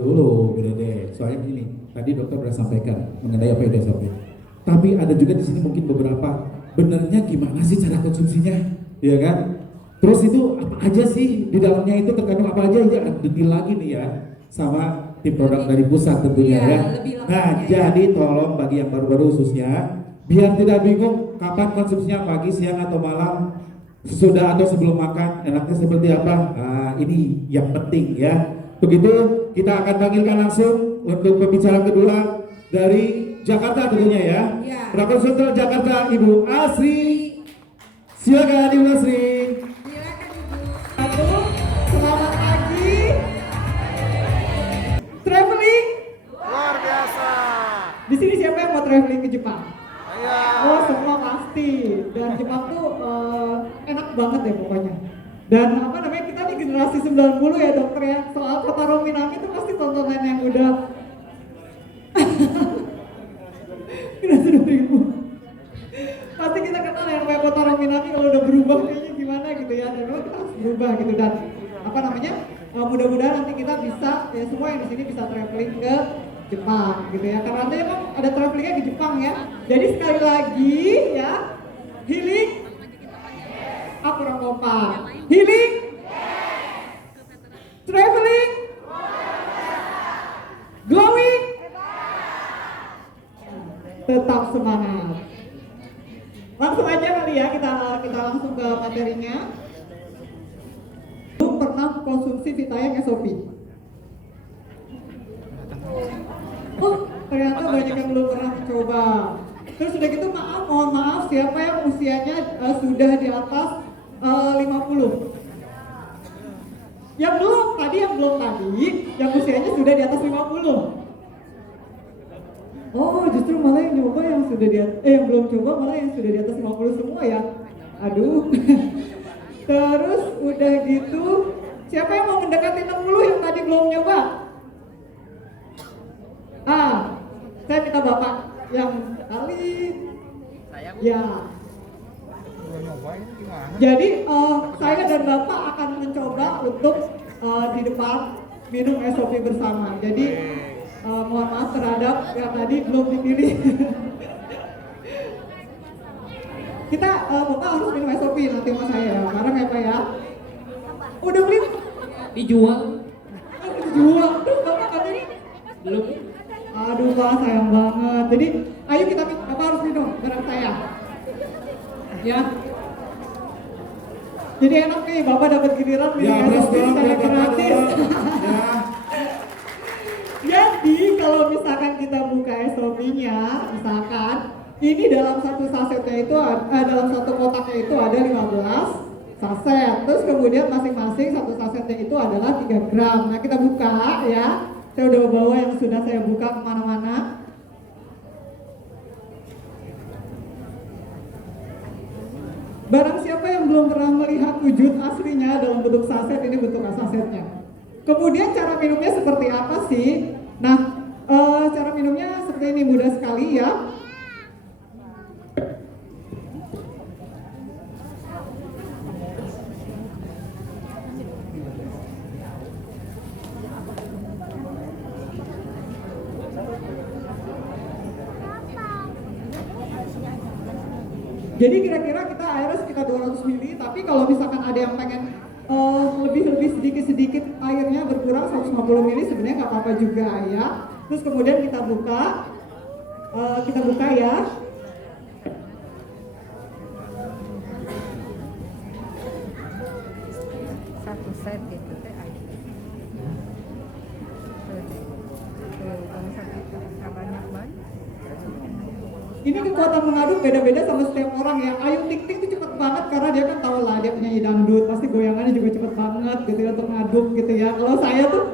Dulu, Bu Dede. Soalnya gini, tadi dokter sudah sampaikan mengenai apa yang dia sampaikan. Tapi ada juga di sini mungkin beberapa, benernya gimana sih cara konsumsinya, ya kan? Terus itu apa aja sih di dalamnya itu terkandung apa aja? Ya detail lagi nih ya, sama tim produk dari pusat tentunya Iya, ya. lebih Nah, lengkapnya ya. jadi tolong bagi yang baru-baru khususnya, biar tidak bingung kapan konsumsinya pagi, siang atau malam, sesudah atau sebelum makan, enaknya seperti apa? Nah, ini yang penting ya. Begitu kita akan panggilkan langsung untuk pembicara kedua dari Jakarta tentunya ya. Ya. Prakon Sentral Jakarta, Ibu Asri. Silakan Ibu Asri. Silakan Ibu. Aduh, selamat pagi. Traveling? Luar biasa. Di sini siapa yang mau traveling ke Jepang? Iya. Oh, semua pasti. Dan Jepang tuh enak banget ya pokoknya. Dan apa namanya, kita nih generasi 90 ya dokter ya. Soal Kotaro Minami itu pasti tontonan yang udah generasi 2000. Pasti kita kenal yang kayak Kotaro Minami kalau udah berubah kayaknya gimana gitu ya. Dan memang kita harus berubah gitu. Dan apa namanya, mudah-mudahan nanti kita bisa, ya semua yang di sini bisa traveling ke Jepang gitu ya. Karena nanti emang ada travelingnya di Jepang ya. Jadi sekali lagi ya, healing. Aku kurang kompak. Healing. Traveling. Glowing. Tetap semangat. Langsung aja kali ya, kita langsung ke materinya. Belum pernah konsumsi Vitayang SOP? Oh, ternyata banyak yang belum pernah mencoba. Terus udah gitu mohon maaf siapa yang usianya sudah di atas 50. Yang belum tadi, yang usianya sudah di atas 50. Oh, justru malah yang nyoba yang sudah yang belum coba malah yang sudah di atas 50 semua ya. Aduh. Terus udah gitu, siapa yang mau mendekati 60 yang tadi belum nyoba? Saya minta Bapak yang kali. Ya. Jadi saya dan Bapak akan mencoba untuk di depan minum SOP bersama. Jadi mohon maaf terhadap yang tadi belum dipilih. Kita Bapak harus minum SOP nanti sama saya ya, bareng ya Pak ya. Udah beli? Dijual. Dijual. Terus Bapak katanya Belum. aduh Pak, sayang banget. Jadi ayo kita Bapak harus minum bareng saya. Ya. Jadi enak nih, Bapak dapat giliran minum SOP secara gratis. Ya. Jadi kalau misalkan kita buka SOP-nya, misalkan ini dalam satu sasetnya itu dalam satu kotaknya itu ada 15 saset. Terus kemudian masing-masing satu sasetnya itu adalah 3 gram. Nah, kita buka ya. Saya udah bawa yang sudah saya buka kemana-mana. Barang siapa yang belum pernah melihat wujud aslinya dalam bentuk saset, ini bentuk sasetnya. Kemudian cara minumnya seperti apa sih? Nah, cara minumnya seperti ini, mudah sekali ya. Jadi kira-kira kita airnya sekitar 200 ml, tapi kalau misalkan ada yang pengen lebih sedikit airnya berkurang 150 ml sebenarnya nggak apa-apa juga ya. Terus kemudian kita buka ya. Satu set gitu teh aja. Kalau satu banyak banget. Ini kekuatan mengaduk beda-beda sama setiap orang ya. Ayu Ting Ting itu cepet banget karena dia kan tahu lah dia penyanyi dangdut, pasti goyangannya juga cepet banget gitu ya untuk ngaduk gitu ya. Kalau saya tuh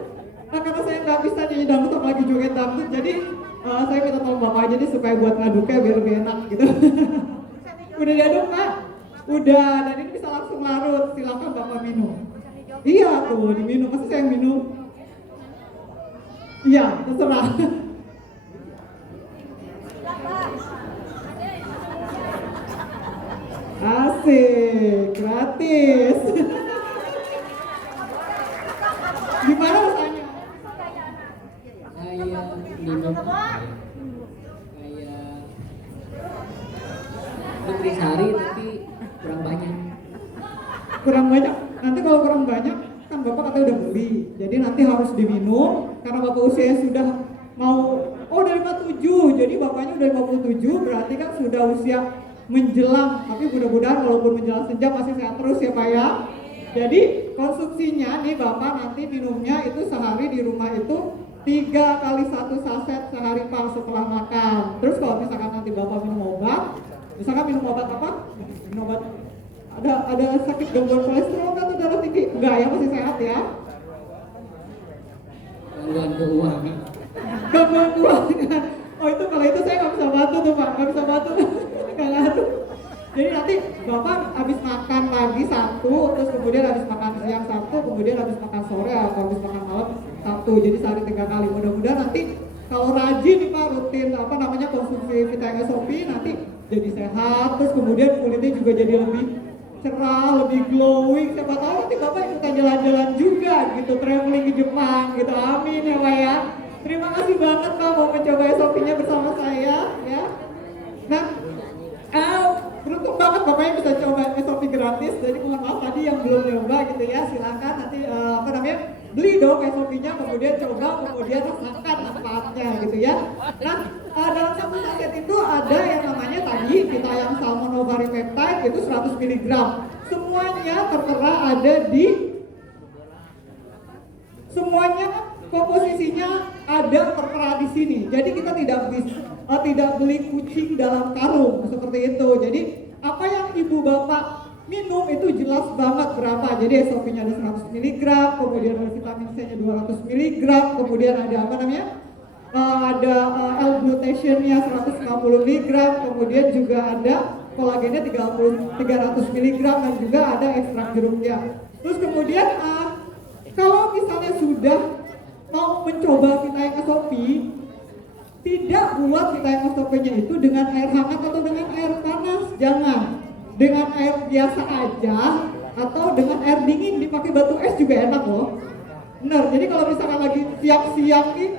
karena saya nggak bisa nyanyi dangdut apalagi joget dangdut, jadi saya minta tolong Bapak aja nih supaya buat ngaduknya biar lebih enak gitu. Udah diaduk Pak? Udah, dan ini bisa langsung larut. Silakan Bapak minum. Iya tuh diminum, pasti saya yang minum. Iya, terserah. Asik, gratis. Gimana rasanya? minum kayak nutrisari tapi kurang banyak. Kurang banyak. Nanti kalau kurang banyak kan Bapak katanya udah beli. Jadi nanti harus diminum karena Bapak usia sudah mau udah 57. Jadi Bapaknya udah 57 berarti kan sudah usia menjelang. Tapi mudah-mudahan walaupun menjelang senja masih sehat terus ya Pak ya. Jadi konsumsinya nih Bapak nanti minumnya itu sehari di rumah itu 3 kali 1 saset sehari Pak setelah makan. Terus kalau misalkan nanti Bapak minum obat, misalkan minum obat apa? Minum obat ada sakit gangguan kolesterol atau darah tinggi? Enggak ya, masih sehat ya. Gangguan keuangan. Gangguan keuangan. Oh itu kalau itu saya nggak bisa bantu tuh Pak, nggak bisa bantu. Nggak ngaruh. Jadi nanti Bapak habis makan pagi 1, terus kemudian habis makan siang 1, kemudian habis makan sore atau habis makan malam 1. Jadi sehari 3 kali. Mudah-mudahan nanti kalau rajin nih Pak rutin konsumsi vitamin SOP nanti jadi sehat, terus kemudian kulitnya juga jadi lebih cerah, lebih glowing. Siapa tahu nanti Bapak ikutan jalan-jalan juga gitu, traveling ke Jepang gitu. Amin ya Pak ya. Terima kasih banget Pak mau mencoba SOP-nya bersama saya ya. Nah, beruntung banget Bapaknya bisa coba SOP gratis. Jadi mohon maaf tadi yang belum nyoba gitu ya, silakan nanti beli dong SOP-nya, kemudian coba, kemudian rasakan manfaatnya gitu ya. Nah, dalam satu saset itu ada yang namanya tadi Vitayan Salmon Ovari Peptide itu 100 mg. Semuanya tertera ada di komposisinya ada tertera di sini. Jadi kita tidak beli kucing dalam karung seperti itu. Jadi apa yang ibu bapak minum itu jelas banget berapa. Jadi SOP-nya ada 100 mg, kemudian ada vitamin C-nya 200 mg, kemudian ada ada L-glutation-nya 150 mg, kemudian juga ada kolagennya 300 mg dan juga ada ekstrak jeruknya. Terus kemudian kalau misalnya sudah mau mencoba vitamin SOP, tidak buat vitamin SOP-nya itu dengan air hangat atau dengan air panas, jangan. Dengan air biasa aja atau dengan air dingin dipakai batu es juga enak loh. Bener, jadi kalau misalkan lagi siang-siang nih,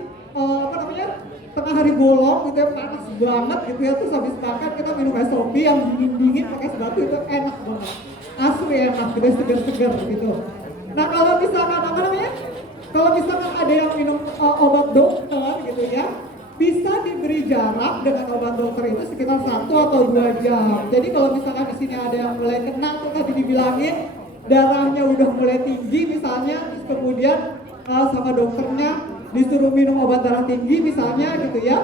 tengah hari bolong gitu ya, panas banget gitu ya, terus habis makan kita minum SOP yang dingin-dingin pakai sebatu itu enak banget. Asli enak, gitu, seger-seger gitu. Nah kalau misalkan kalau misalkan ada yang minum obat dokter gitu ya, bisa diberi jarak dengan obat dokter itu sekitar 1 atau 2 jam. Jadi kalau misalkan di sini ada yang mulai kena tuh tadi dibilangin darahnya udah mulai tinggi misalnya, terus kemudian sama dokternya disuruh minum obat darah tinggi misalnya gitu ya.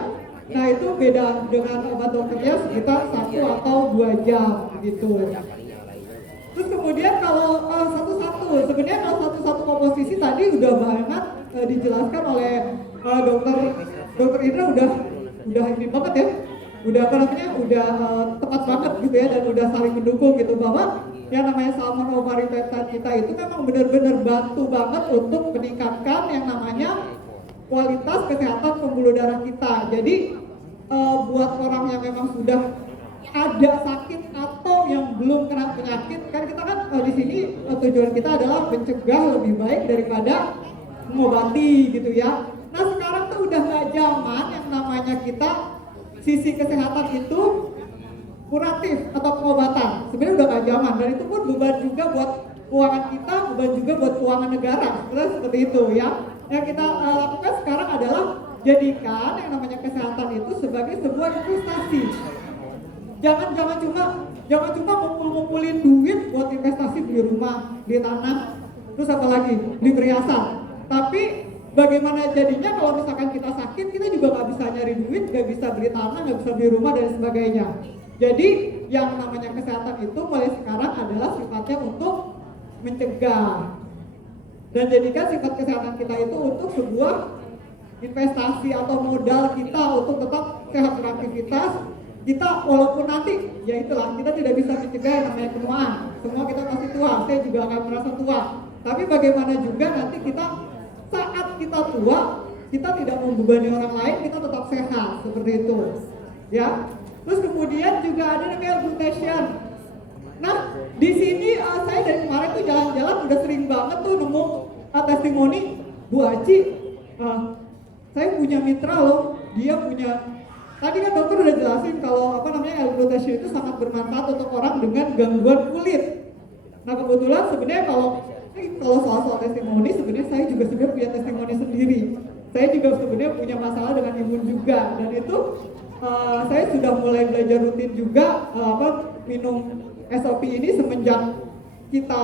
Nah itu beda dengan obat dokternya sekitar 1 atau 2 jam gitu. Terus kemudian kalau sebenarnya kalau satu-satu komposisi tadi udah banget dijelaskan oleh dokter Indra udah ini banget ya, udah tepat banget gitu ya, dan udah saling mendukung gitu bahwa yang namanya Salmon Ovari Peptide kita itu memang benar-benar bantu banget untuk meningkatkan yang namanya kualitas kesehatan pembuluh darah kita. Jadi buat orang yang memang sudah ada sakit atau yang belum kena penyakit, kan kita kan di sini tujuan kita adalah mencegah lebih baik daripada mengobati gitu ya. Nah sekarang tuh udah nggak zaman yang namanya kita sisi kesehatan itu kuratif atau pengobatan. Sebenarnya udah nggak zaman, dan itu pun beban juga buat keuangan kita, beban juga buat keuangan negara. Seperti itu ya. Yang kita lakukan sekarang adalah jadikan yang namanya kesehatan itu sebagai sebuah investasi. Jangan cuma ngumpulin duit buat investasi, beli rumah, beli tanah, terus apa lagi, beli perhiasan. Tapi bagaimana jadinya kalau misalkan kita sakit, kita juga nggak bisa nyari duit, nggak bisa beli tanah, nggak bisa beli rumah dan sebagainya. Jadi yang namanya kesehatan itu mulai sekarang adalah sifatnya untuk mencegah, dan jadikan sifat kesehatan kita itu untuk sebuah investasi atau modal kita untuk tetap sehat beraktivitas. Kita walaupun nanti ya itulah, kita tidak bisa mencegah yang namanya kenuaan. Semua kita pasti tua, saya juga akan merasa tua. Tapi bagaimana juga nanti kita saat kita tua, kita tidak membebani orang lain, kita tetap sehat seperti itu. Ya. Terus kemudian juga ada namanya glutation. Nah, di sini saya dari kemarin tuh jalan-jalan udah sering banget tuh nemu testimoni Bu Aci saya punya mitra loh, dia punya, tadi kan dokter udah jelasin kalau L-glutathione itu sangat bermanfaat untuk orang dengan gangguan kulit. Nah kebetulan sebenarnya kalau soal testimoni, sebenarnya saya juga sebenarnya punya testimoni sendiri. Saya juga sebenarnya punya masalah dengan imun juga, dan itu saya sudah mulai belajar rutin juga minum SOP ini semenjak kita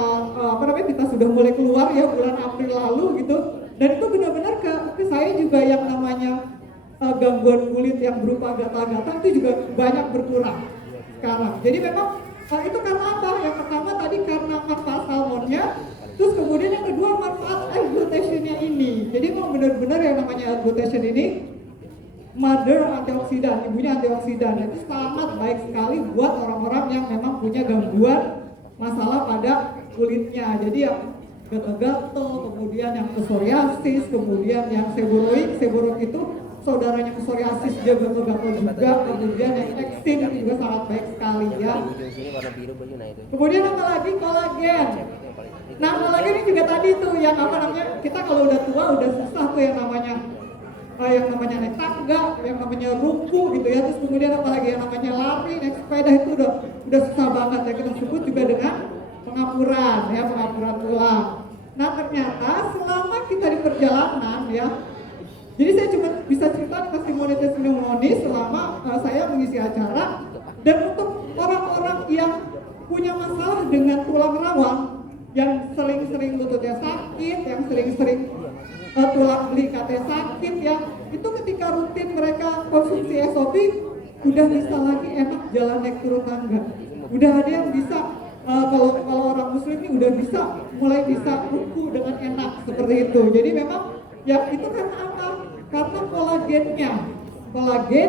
kita sudah mulai keluar ya bulan April lalu gitu. Dan itu benar-benar ke saya juga yang namanya gangguan kulit yang berupa gatal-gatal itu juga banyak berkurang sekarang. Jadi memang itu karena apa? Yang pertama tadi karena manfaat salmonnya, terus kemudian yang kedua manfaat L-glutathione ini. Jadi memang benar-benar yang namanya L-glutathione ini mother antioksidan, ibunya antioksidan. Itu sangat baik sekali buat orang-orang yang memang punya gangguan masalah pada kulitnya. Jadi yang gatal-gatal, kemudian yang psoriasis, kemudian yang seboroid itu saudaranya psoriasis dia gatal-gatal juga, kemudian yang eksim itu juga sangat baik sekali ya. Kemudian apa lagi? Kolagen. Nah kolagen ini juga tadi tuh yang kita kalau udah tua udah susah tuh yang namanya naik tangga, yang namanya ruku gitu ya, terus kemudian apalagi yang namanya lari, naik sepeda itu udah susah banget ya, kita sebut juga dengan pengapuran tulang. Nah ternyata selama kita di perjalanan ya, jadi saya cuma bisa cerita testimoni selama saya mengisi acara, dan untuk orang-orang yang punya masalah dengan tulang rawan, yang sering-sering lututnya sakit, yang sering-sering tulang belikatnya sakit ya, itu ketika rutin mereka konsumsi SOP udah bisa lagi enak jalan naik turun tangga, udah ada yang bisa kalau orang muslim ini udah mulai bisa ruku dengan enak seperti itu. Jadi memang ya itu karena apa? Karena kolagen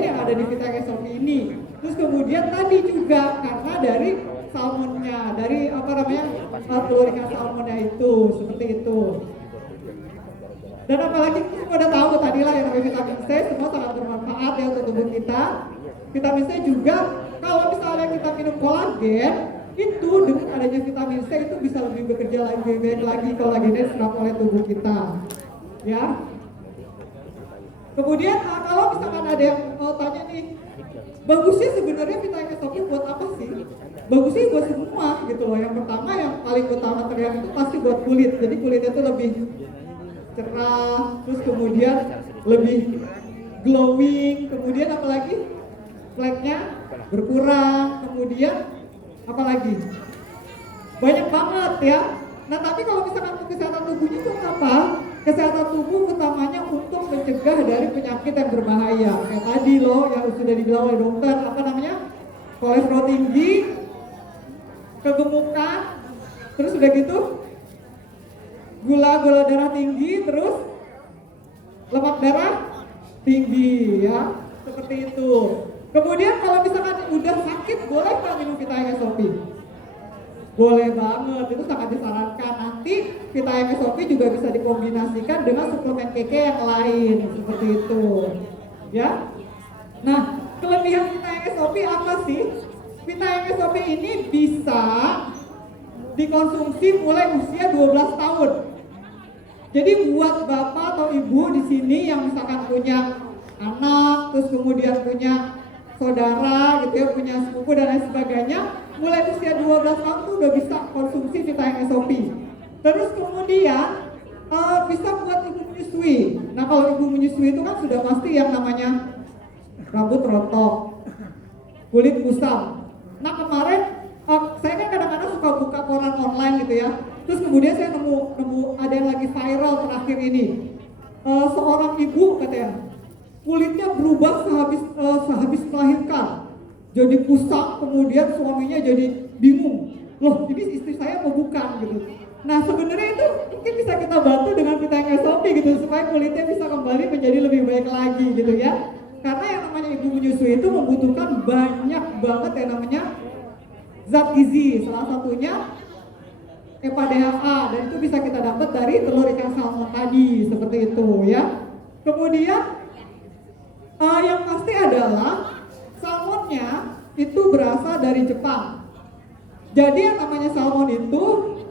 yang ada di Vita SOP ini. Terus kemudian tadi juga karena dari salmonnya, dari telur ikan salmonnya itu, seperti itu. Dan apalagi kita udah tahu tadi lah yang namanya vitamin C semua sangat bermanfaat ya untuk tubuh kita. Vitamin C juga kalau misalnya kita minum kolagen, itu dengan adanya vitamin C itu bisa lebih bekerja lebih baik lagi kolagennya diserap oleh tubuh kita. Ya. Kemudian kalau misalkan ada yang mau tanya nih, bagusnya sebenarnya vitamin SOP buat apa sih? Bagusnya buat semua gitu loh. Yang pertama yang paling utama terlihat itu pasti buat kulit. Jadi kulitnya itu lebih cerah, terus kemudian lebih glowing, kemudian apalagi fleknya berkurang, kemudian apalagi banyak banget ya. Nah tapi kalau misalkan untuk kesehatan tubuhnya itu apa? Kesehatan tubuh utamanya untuk mencegah dari penyakit yang berbahaya. Kayak tadi loh yang sudah dibilang oleh dokter, kolesterol tinggi, kegemukan, terus udah gitu gula darah tinggi, terus lemak darah tinggi ya, seperti itu. Kemudian kalau misalkan udah sakit, boleh nggak minum vitamin SOP? Boleh banget, itu sangat disarankan. Nanti vitamin SOP juga bisa dikombinasikan dengan suplemen KK yang lain, seperti itu ya. Nah kelebihan vitamin SOP apa sih? Vitamin SOP ini bisa dikonsumsi mulai usia 12 tahun. Jadi buat bapak atau ibu di sini yang misalkan punya anak, terus kemudian punya saudara gitu ya, punya sepupu dan lain sebagainya, mulai usia 12 tahun tuh udah bisa konsumsi vitamin SOP. Terus kemudian bisa buat ibu menyusui. Nah kalau ibu menyusui itu kan sudah pasti yang namanya rambut rontok, kulit kusam. Nah kemarin saya kan kadang-kadang suka buka koran online gitu ya. Terus kemudian saya nemu ada yang lagi viral terakhir ini. Seorang ibu katanya kulitnya berubah sehabis melahirkan. Jadi kusam, kemudian suaminya jadi bingung. Loh, ini istri saya mau bukan gitu. Nah, sebenarnya itu mungkin bisa kita bantu dengan vitamin SOP gitu supaya kulitnya bisa kembali menjadi lebih baik lagi gitu ya. Karena yang namanya ibu menyusui itu membutuhkan banyak banget yang namanya zat gizi, salah satunya EPA DHA, dan itu bisa kita dapat dari telur ikan salmon tadi, seperti itu ya. Kemudian yang pasti adalah salmonnya itu berasal dari Jepang. Jadi yang namanya salmon itu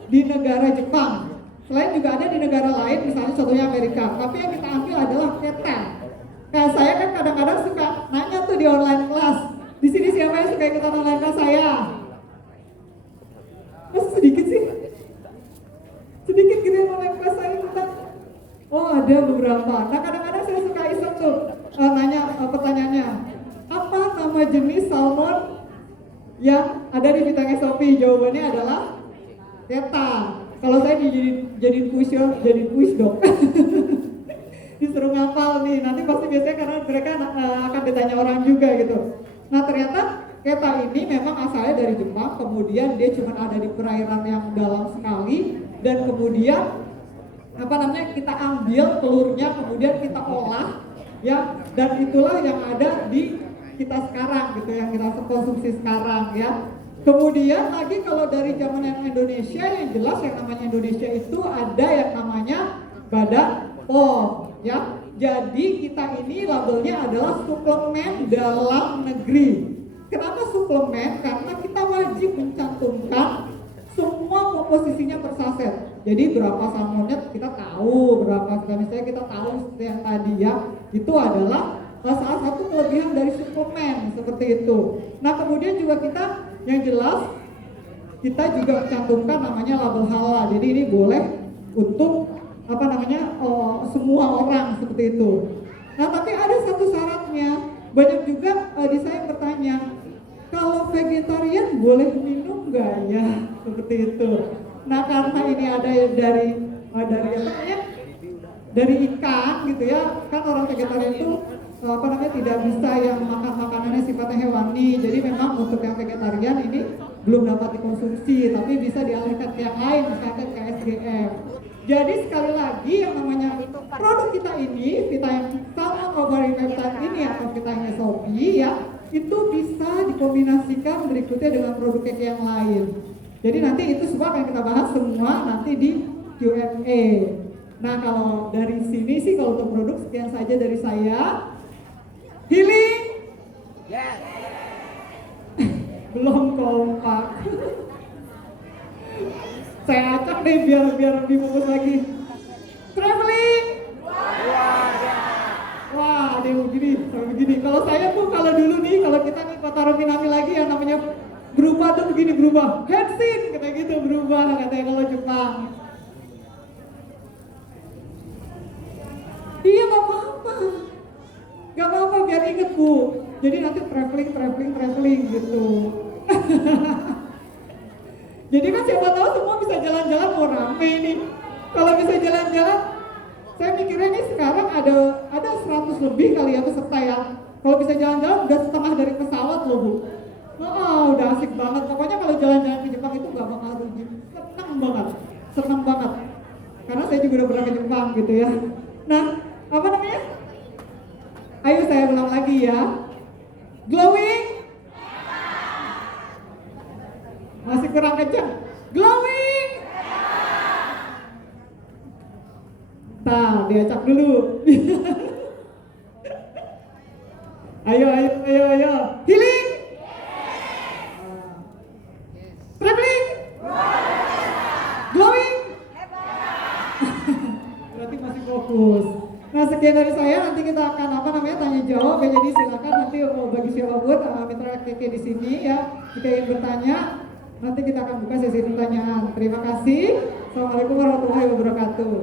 di negara Jepang. Selain juga ada di negara lain, misalnya contohnya Amerika. Tapi yang kita ambil adalah ketel. di online class. Di sini siapa yang suka ikutan online class saya? Mas sedikit sih. Sedikit gitu yang online class saya ikutan. Oh ada beberapa. Nah kadang-kadang saya suka iseng tuh nanya pertanyaannya. Apa nama jenis salmon yang ada di Vitang SOP? Jawabannya adalah Keta. Kalau saya jadiin kuis dong. Disuruh ngapal nih, nanti pasti biasanya karena mereka akan ditanya orang juga gitu. Nah ternyata Keta ini memang asalnya dari Jepang, kemudian dia cuma ada di perairan yang dalam sekali, dan kemudian kita ambil telurnya, kemudian kita olah, ya, dan itulah yang ada di kita sekarang gitu, yang kita konsumsi sekarang ya. Kemudian lagi kalau dari zaman yang Indonesia, yang jelas yang namanya Indonesia itu ada yang namanya Badan POM ya. Jadi kita ini labelnya adalah suplemen dalam negeri. Kenapa suplemen? Karena kita wajib mencantumkan semua komposisinya per saset. Jadi berapa salmonnya kita tahu, berapa misalnya kita tahu seperti yang tadi ya. Itu adalah salah satu kelebihan dari suplemen seperti itu. Nah kemudian juga kita yang jelas kita juga mencantumkan namanya label halal. Jadi ini boleh untuk semua orang seperti itu. Nah tapi ada satu syaratnya. Banyak juga di saya bertanya, kalau vegetarian boleh minum nggak ya? Seperti itu. Nah karena ini ada dari ikan gitu ya, kan orang vegetarian itu tidak bisa yang makan makanannya sifatnya hewani. Jadi memang untuk yang vegetarian ini belum dapat dikonsumsi, tapi bisa dialihkan ke yang lain, misalkan ke SGM. Jadi sekali lagi yang namanya produk kita ini, Vitamin Salmon Ovary Peptide ini atau Vitamin SOP ya, itu bisa dikombinasikan berikutnya dengan produk cake yang lain. Jadi nanti itu semua akan kita bahas semua nanti di Q&A. Nah kalau dari sini sih kalau untuk produk sekian saja dari saya. Healing? Yes. Belum kompak. Saya acak deh biar dibungkus lagi. Traveling? Wah, ada yang begini. Kalau saya tuh kalau dulu nih, kalau kita nih Kotaro Minami lagi yang namanya berubah tuh begini, berubah. Hensin, kayak gitu berubah katanya kalau Jepang. Iya gak apa-apa. Gak apa-apa biar inget Bu. Jadi nanti traveling gitu. Jadi kan siapa tahu semua bisa jalan-jalan, mau rame nih. Kalau bisa jalan-jalan, saya mikirnya nih sekarang ada 100 lebih kali ya peserta ya. Kalau bisa jalan-jalan udah setengah dari pesawat loh Bu. Oh, udah asik banget. Pokoknya kalau jalan-jalan ke Jepang itu gak bakal rugi. Seneng banget. Karena saya juga udah pernah ke Jepang gitu ya. Nah, ayo saya ulang lagi ya. Glowing? Masih kurang kencang. Glowing? Diacak dulu. Ayo. Healing? Traveling? Glowing? Berarti masih fokus. Nah sekian dari saya, nanti kita akan tanya jawab ya. Jadi silakan nanti bagi siapapun mitra KK di sini ya, jika ingin bertanya, nanti kita akan buka sesi pertanyaan. Terima kasih. Assalamualaikum warahmatullahi wabarakatuh.